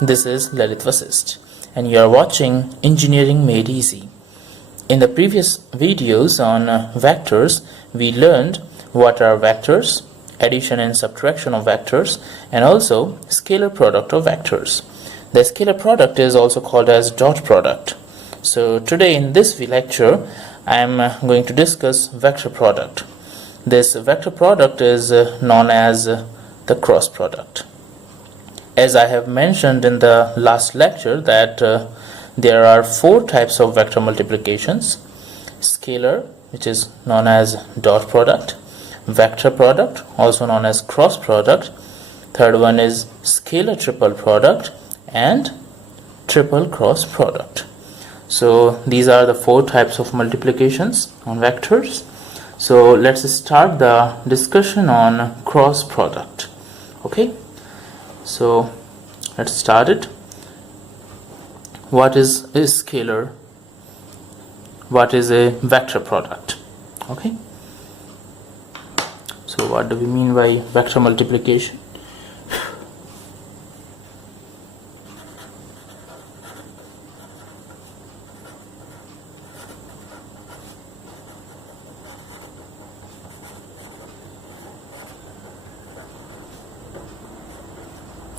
This is Lalit Vasist, and you are watching Engineering Made Easy. In the previous videos on vectors, we learned what are vectors, addition and subtraction of vectors, and also scalar product of vectors. The scalar product is also called as dot product. So today in this lecture, I am going to discuss vector product. This vector product is known as the cross product. As I have mentioned in the last lecture that there are four types of vector multiplications: scalar, which is known as dot product; vector product, also known as cross product; third one is scalar triple product; and triple cross product. So these are the four types of multiplications on vectors. So let's start the discussion on cross product. Okay, so let's start it. What is a scalar? What is a vector product? Okay, so what do we mean by vector multiplication?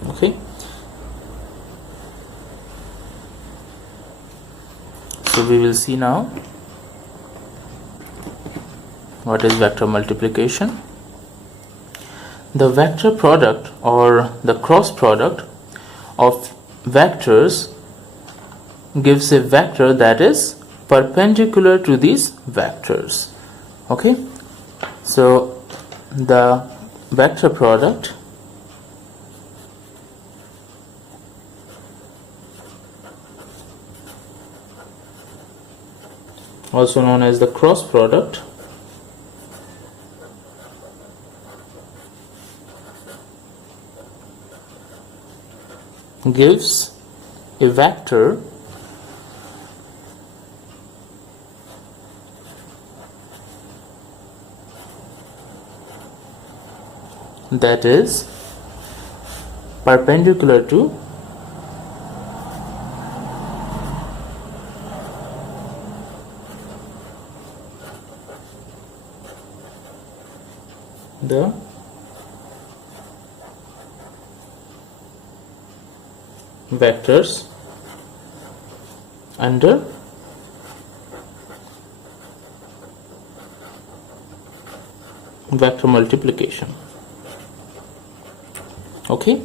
Okay, so we will see now what is vector multiplication. The vector product or the cross product of vectors gives a vector that is perpendicular to these vectors. Okay, so the vector product also known as the cross product gives a vector that is perpendicular to the vectors under vector multiplication. Okay,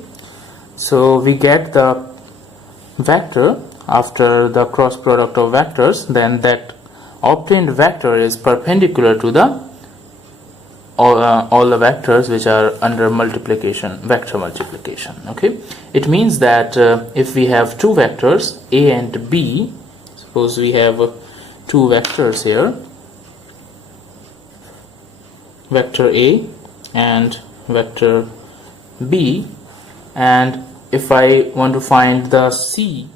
so we get the vector after the cross product of vectors, then that obtained vector is perpendicular to the all the vectors which are under multiplication, vector multiplication. Okay, it means that if we have two vectors a and b, suppose we have two vectors here, vector a and vector b, and if I want to find the c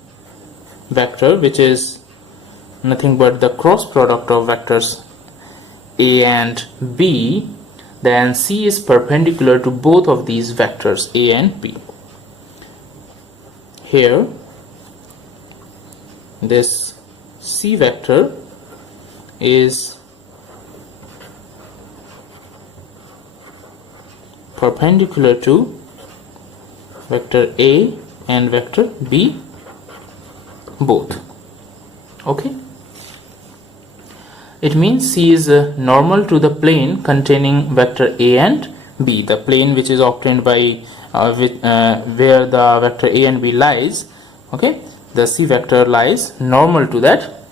vector, which is nothing but the cross product of vectors a and b, then c is perpendicular to both of these vectors a and b. Here this c vector is perpendicular to vector a and vector b both. Okay, it means c is normal to the plane containing vector a and b, the plane which is obtained by where the vector a and b lies. Okay, the c vector lies normal to that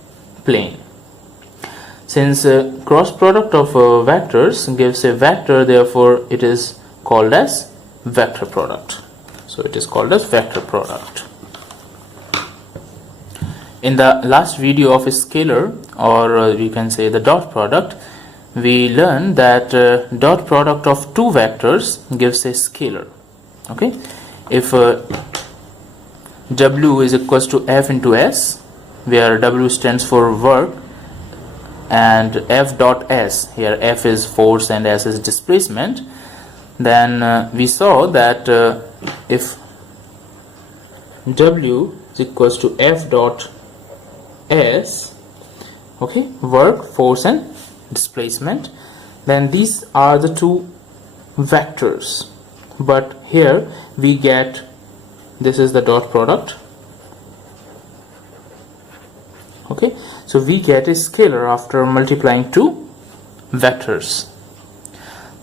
plane. Since cross product of vectors gives a vector, therefore it is called as vector product. So it is called as vector product. In the last video of a scalar, or we can say the dot product, we learned that dot product of two vectors gives a scalar. Okay, if W is equals to F into S, where W stands for work and F dot S, here F is force and S is displacement, then we saw that if W is equals to F dot S, okay, work, force and displacement. Then these are the two vectors, but here we get, this is the dot product, okay, so we get a scalar after multiplying two vectors.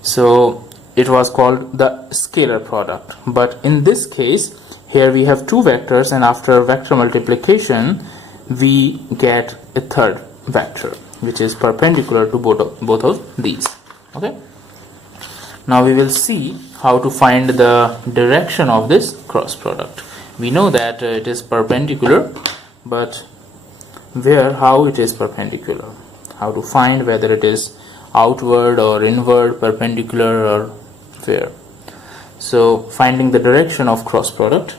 So it was called the scalar product. But in this case, here we have two vectors, and after vector multiplication we get a third vector which is perpendicular to both of these. Okay, now we will see how to find the direction of this cross product. We know that it is perpendicular, but how it is perpendicular, how to find whether it is outward or inward perpendicular or where. So finding the direction of cross product,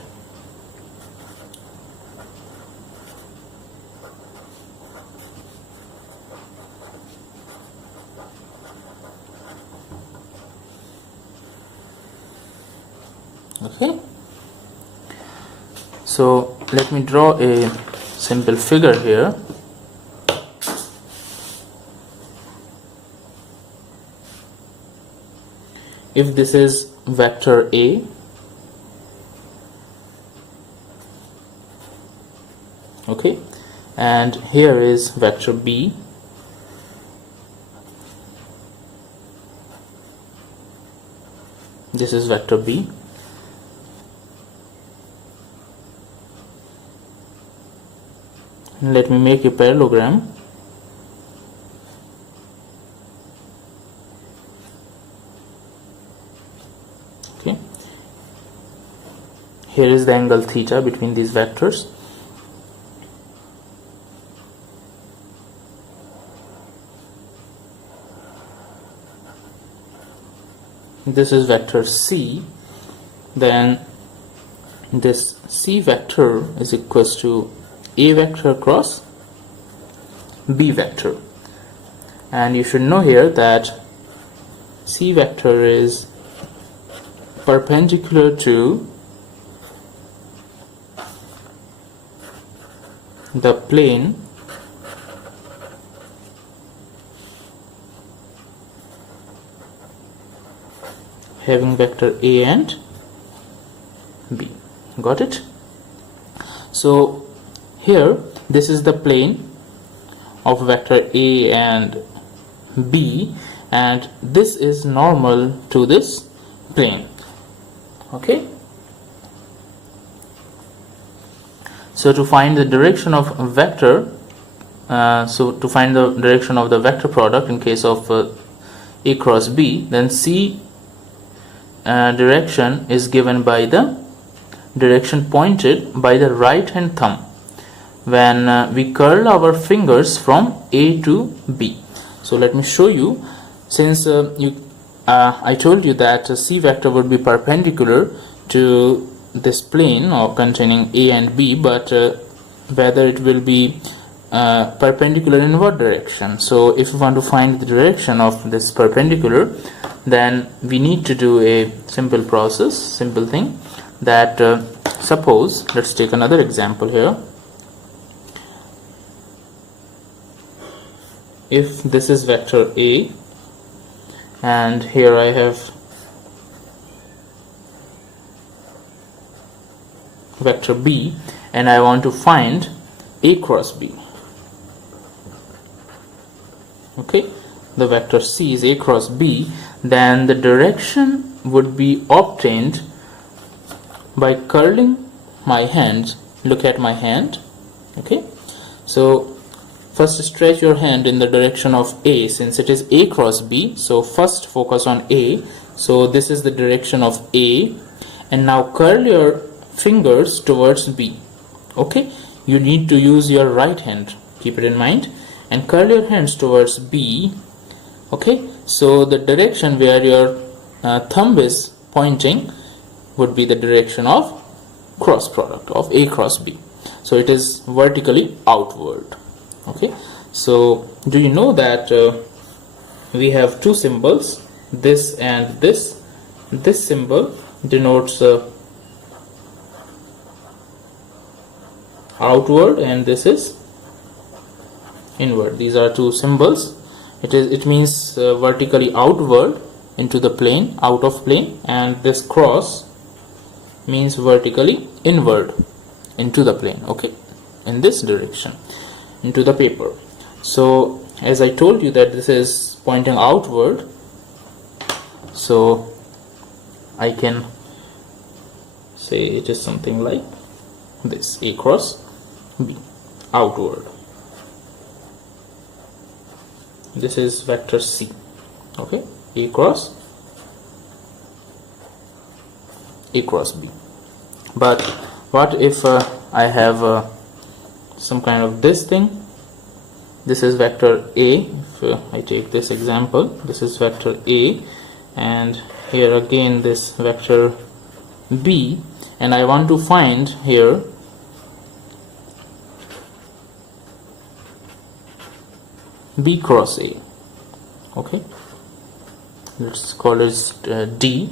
okay, so let me draw a simple figure here. If this is vector A, okay, and here is vector B, this is vector B, let me make a parallelogram. Okay, here is the angle theta between these vectors. This is vector C. Then this C vector is equals to A vector cross B vector, and you should know here that C vector is perpendicular to the plane having vector A and B. Got it? So here this is the plane of vector A and B, and this is normal to this plane. Okay, so to find the direction of a vector, to find the direction of the vector product in case of A cross B, then C direction is given by the direction pointed by the right hand thumb when we curl our fingers from A to B. So let me show you. Since I told you that C vector would be perpendicular to this plane or containing A and B, but whether it will be perpendicular in what direction. So if you want to find the direction of this perpendicular, then we need to do a simple process, simple thing, that suppose, let's take another example here. If this is vector A and here I have vector B, and I want to find A cross B. Okay, the vector C is A cross B, then the direction would be obtained by curling my hand. Look at my hand. Okay, so first stretch your hand in the direction of A, since it is A cross B. So first focus on A. So this is the direction of A, and now curl your fingers towards B. Okay, you need to use your right hand, keep it in mind, and curl your hands towards B. Okay, so the direction where your thumb is pointing would be the direction of cross product of A cross B. So it is vertically outward. Okay, so do you know that we have two symbols, this and this. This symbol denotes outward and this is inward. These are two symbols. It means vertically outward into the plane, out of plane, and this cross means vertically inward into the plane, okay, in this direction into the paper. So as I told you that this is pointing outward, so I can say it is something like this: A cross B, outward. This is vector C, okay, A cross B. But what if I have some kind of this thing? This is vector A. If I take this example, this is vector A, and here again this vector B, and I want to find here B cross A, okay, let's call it D.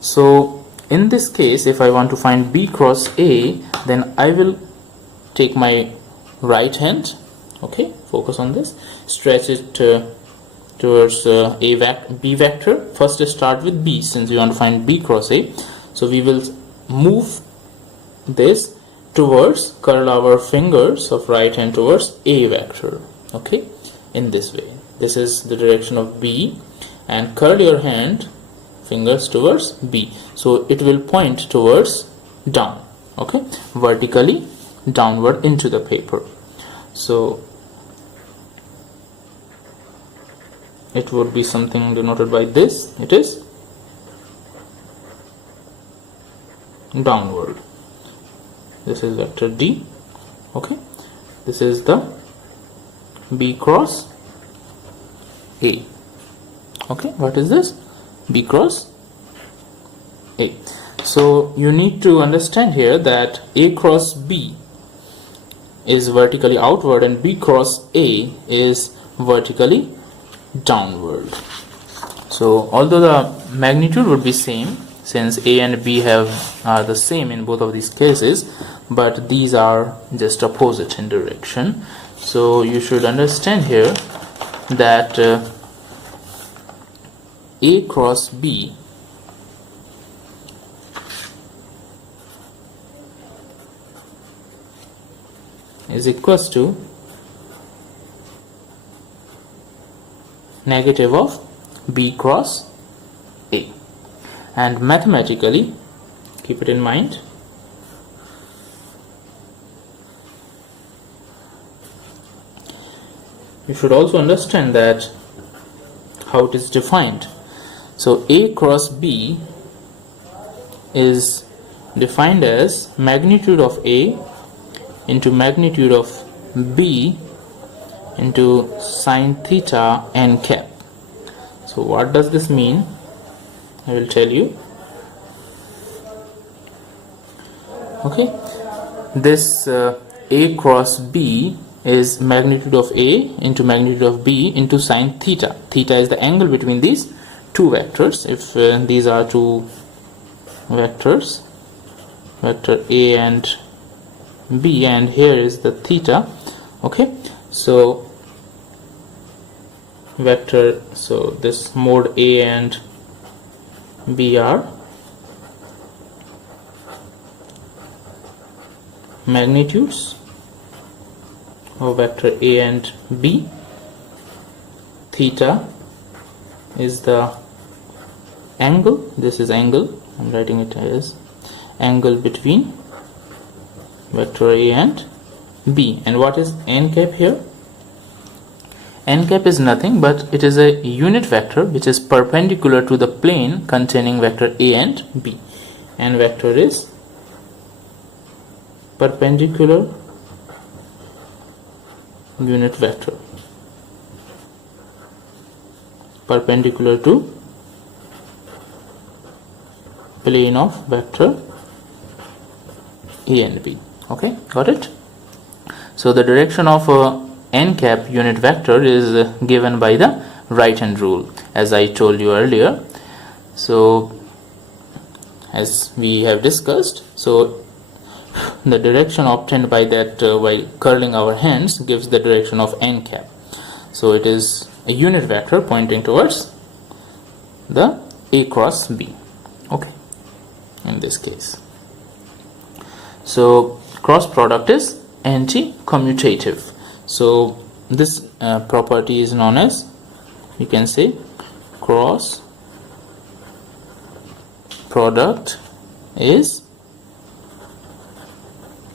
So in this case, if I want to find B cross A, then I will take my right hand, okay, focus on this, stretch it towards B vector. First start with B, since we want to find B cross A. So we will move this towards, curl our fingers of right hand towards A vector, okay, in this way. This is the direction of B, and curl your hand fingers towards B, so it will point towards down, okay, vertically downward into the paper. So it would be something denoted by this. It is downward. This is vector D, okay. This is the B cross A, okay. What is this? B cross A. So you need to understand here that A cross B is vertically outward and B cross A is vertically downward. So although the magnitude would be same, since A and B are the same in both of these cases, but these are just opposite in direction. So you should understand here that A cross B is equals to negative of B cross A, and mathematically, keep it in mind, you should also understand that how it is defined. So A cross B is defined as magnitude of A into magnitude of B into sine theta n cap. So what does this mean? I will tell you. Okay, this A cross B is magnitude of A into magnitude of B into sine theta. Theta is the angle between these two vectors. If these are two vectors, vector A and B, and here is the theta, okay. So vector, so this mode A and B are magnitudes of vector A and B. Theta is the angle, this is angle, I'm writing it as angle between vector A and B. And what is n cap here? N cap is nothing but it is a unit vector which is perpendicular to the plane containing vector A and B. And vector is perpendicular unit vector, perpendicular to plane of vector A and B. Okay, got it? So the direction of n cap unit vector is given by the right hand rule, as I told you earlier. So as we have discussed, so the direction obtained by that by curling our hands gives the direction of n cap. So it is a unit vector pointing towards the A cross B. Okay, in this case. So cross product is anti-commutative. So this property is known as, you can say, cross product is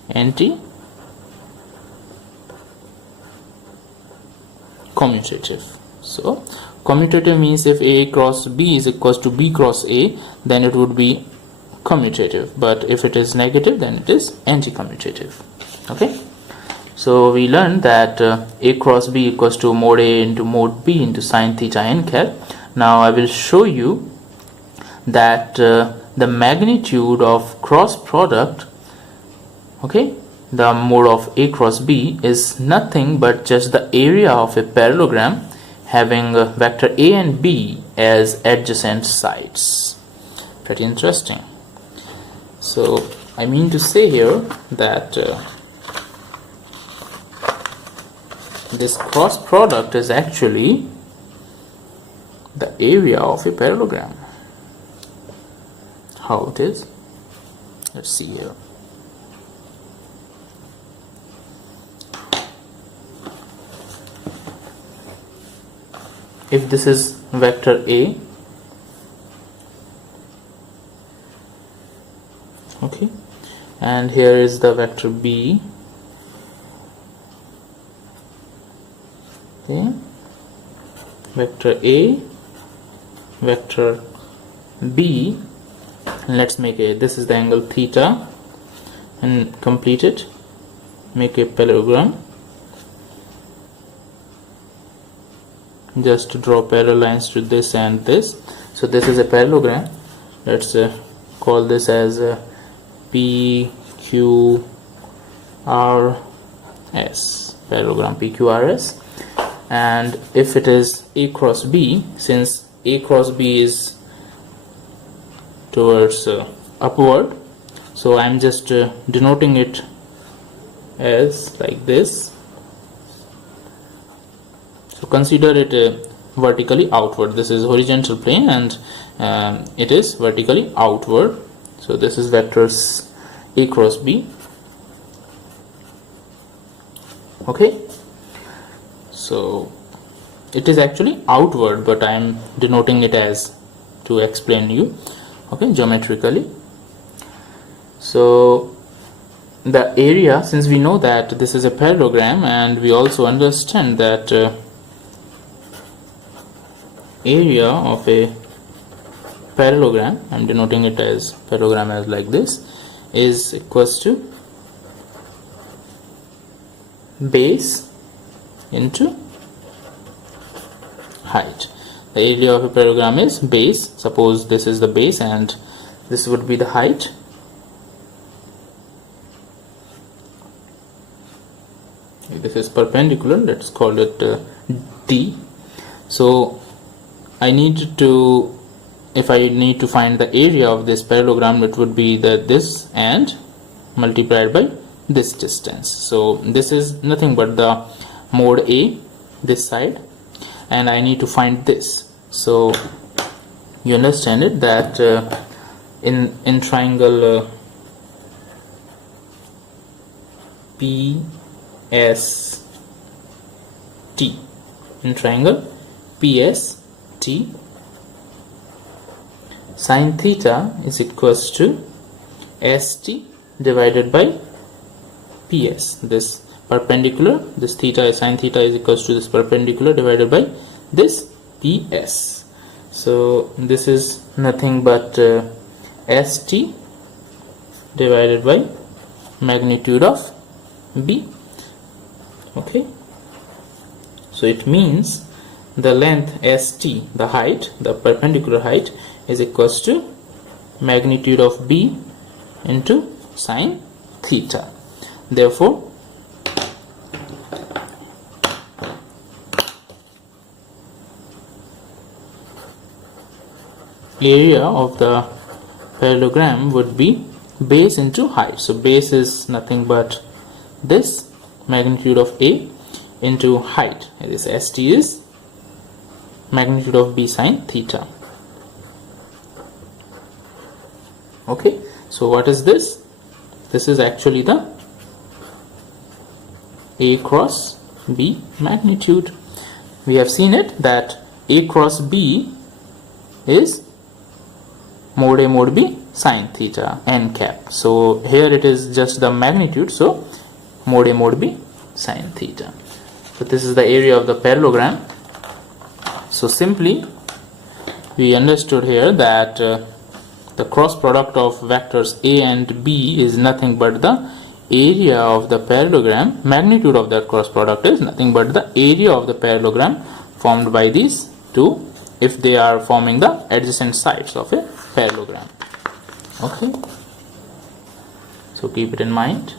anti-commutative. So commutative means if A cross B is equals to B cross A, then it would be commutative, but if it is negative, then it is anti-commutative. Okay, so we learned that A cross B equals to mod A into mod B into sine theta n cap. Now I will show you that the magnitude of cross product, okay, the mode of A cross B, is nothing but just the area of a parallelogram having vector A and B as adjacent sides. Pretty interesting. So I mean to say here that this cross product is actually the area of a parallelogram. How it is? Let's see here. If this is vector A, okay, and here is the vector B, okay, vector A, vector B, and let's make a, this is the angle theta, and complete it, make a parallelogram. Just to draw parallel lines to this and this. So this is a parallelogram. Let's call this as PQRS, parallelogram PQRS. And if it is A cross B, since A cross B is towards upward, so I'm just denoting it as like this. So consider it vertically outward. This is horizontal plane and it is vertically outward. So this is vectors A cross B. Okay, so it is actually outward, but I am denoting it as to explain you, okay, geometrically. So the area, since we know that this is a parallelogram, and we also understand that area of a parallelogram, I'm denoting it as parallelogram as like this, is equals to base into height. The area of a parallelogram is base. Suppose this is the base and this would be the height. This is perpendicular, let's call it D. So I need to, if I need to find the area of this parallelogram, it would be this and multiplied by this distance. So this is nothing but the mode A, this side, and I need to find this. So you understand it that in triangle PST, in triangle PST, sine theta is equals to ST divided by PS. This perpendicular, this theta is, sine theta is equals to this perpendicular divided by this PS. So this is nothing but ST divided by magnitude of B. Okay, so it means the length ST, the height, the perpendicular height, is equals to magnitude of B into sine theta. Therefore area of the parallelogram would be base into height. So base is nothing but this magnitude of A into height. This st is magnitude of b sine theta. Okay, so what is this? This is actually the A cross B magnitude. We have seen it that A cross B is mod A mod B sine theta n cap. So here it is just the magnitude, so mod A mod B sine theta. So this is the area of the parallelogram. So simply we understood here that the cross product of vectors A and B is nothing but the area of the parallelogram. Magnitude of that cross product is nothing but the area of the parallelogram formed by these two if they are forming the adjacent sides of a parallelogram. Okay, so keep it in mind.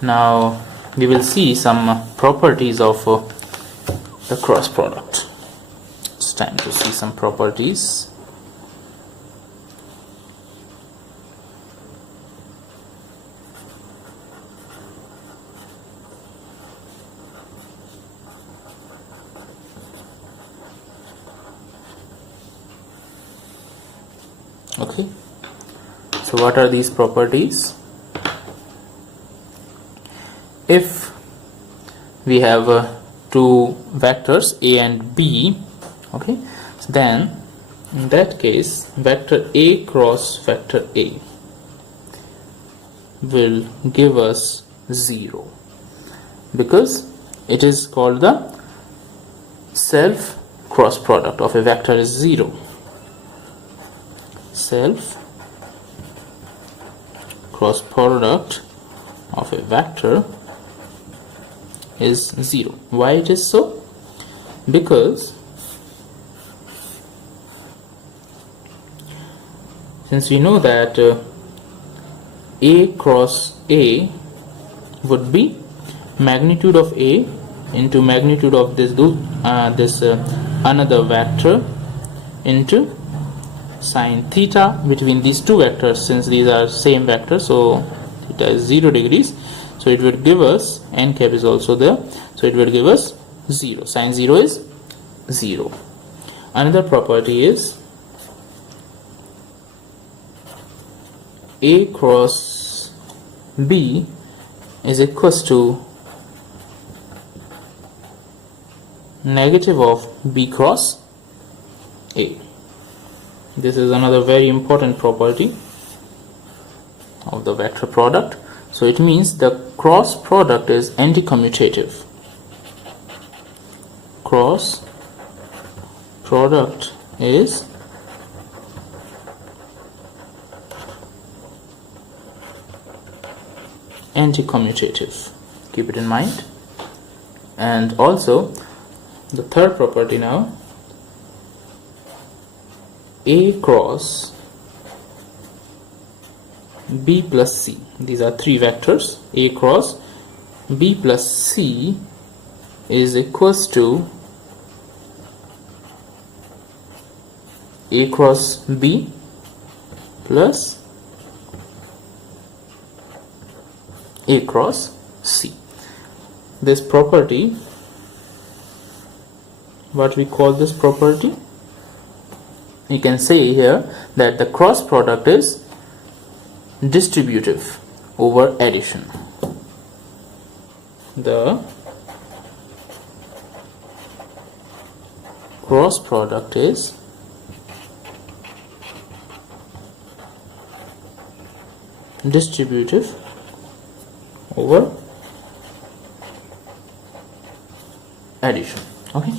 Now we will see some properties of the cross product. It's time to see some properties. Okay, so what are these properties? If we have two vectors A and B, okay, so then in that case vector A cross vector A will give us 0 because it is called the self cross product of a vector is 0. Self cross product of a vector is 0. Why it is so? Because since we know that A cross A would be magnitude of A into magnitude of this another vector into sine theta between these two vectors. Since these are same vectors, so theta is 0 degrees, so it would give us n cap is also there, so it would give us 0. Sine 0 is 0. Another property is A cross B is equals to negative of B cross A. This is another very important property of the vector product. So it means the cross product is anti-commutative. Cross product is anti-commutative. Keep it in mind. And also the third property now, A cross B plus C. These are three vectors. A cross B plus C is equals to A cross B plus A cross C. This property, what we call this property? You can say here that the cross product is distributive over addition. The cross product is distributive over addition. Okay,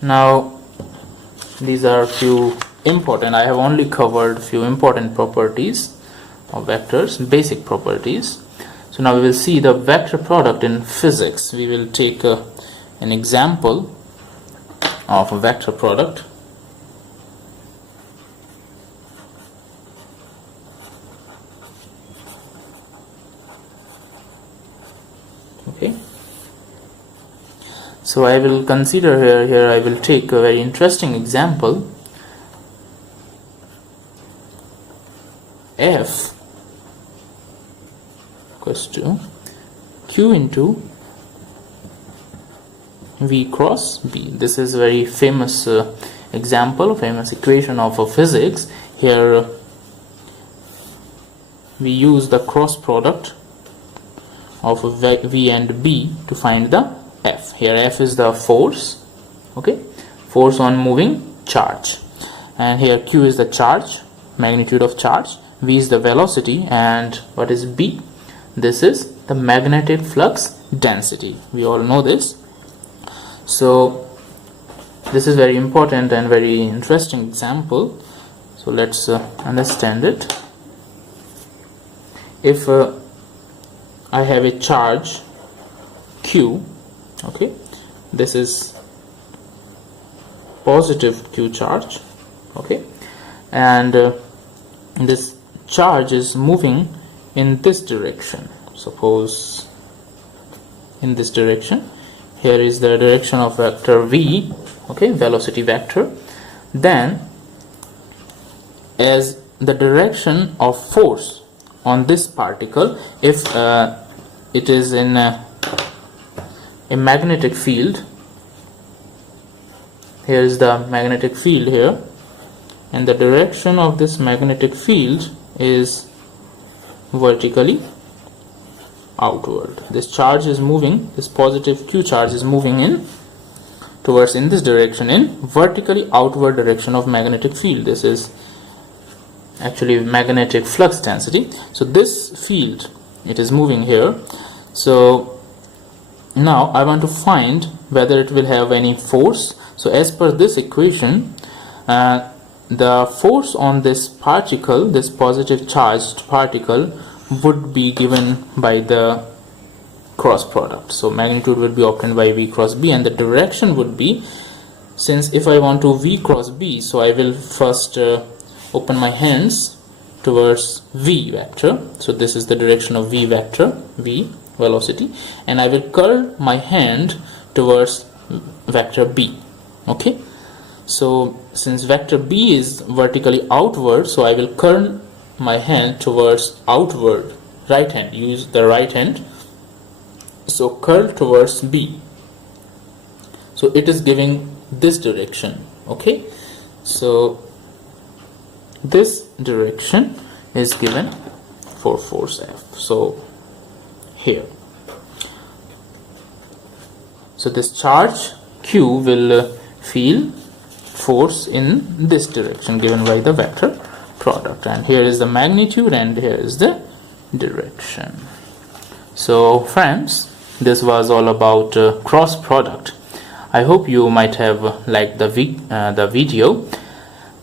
now these are few important, I have only covered few important properties of vectors, basic properties. So now we will see the vector product in physics. We will take an example of a vector product. Okay, so I will consider here I will take a very interesting example. F equals to Q into V cross B. This is a very famous example, famous equation of physics. Here we use the cross product of V and B to find the F. Here F is the force, okay, force on moving charge, and here Q is the charge, magnitude of charge, V is the velocity, and what is B? This is the magnetic flux density. We all know this. So this is very important and very interesting example. So let's understand it. If I have a charge Q, okay, this is positive Q charge, okay, and this charge is moving in this direction. Suppose in this direction. Here is the direction of vector V, okay, velocity vector. Then as the direction of force on this particle, if it is in a magnetic field, here is the magnetic field here, and the direction of this magnetic field is vertically outward. This charge is moving, this positive Q charge is moving in towards in this direction, in vertically outward direction of magnetic field. This is actually magnetic flux density. So this field, it is moving here. So now I want to find whether it will have any force. So as per this equation, the force on this particle, this positive charged particle, would be given by the cross product. So magnitude would be obtained by V cross B, and the direction would be, since if I want to V cross B, so I will first open my hands towards V vector. So this is the direction of V vector, V velocity, and I will curl my hand towards vector B, okay. So since vector B is vertically outward, so I will curl my hand towards outward, right hand, use the right hand, so curl towards B. So it is giving this direction, okay. So this direction is given for force F. So here, so this charge Q will feel force in this direction given by the vector product, and here is the magnitude and here is the direction. So friends, this was all about cross product. I hope you might have liked the video.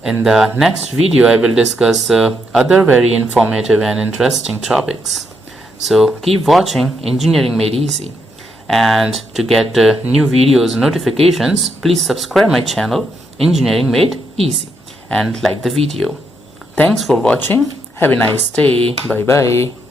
In the next video I will discuss other very informative and interesting topics. So keep watching Engineering Made Easy, and to get new videos notifications, please subscribe my channel Engineering Made Easy and like the video. Thanks for watching. Have a nice day. Bye bye.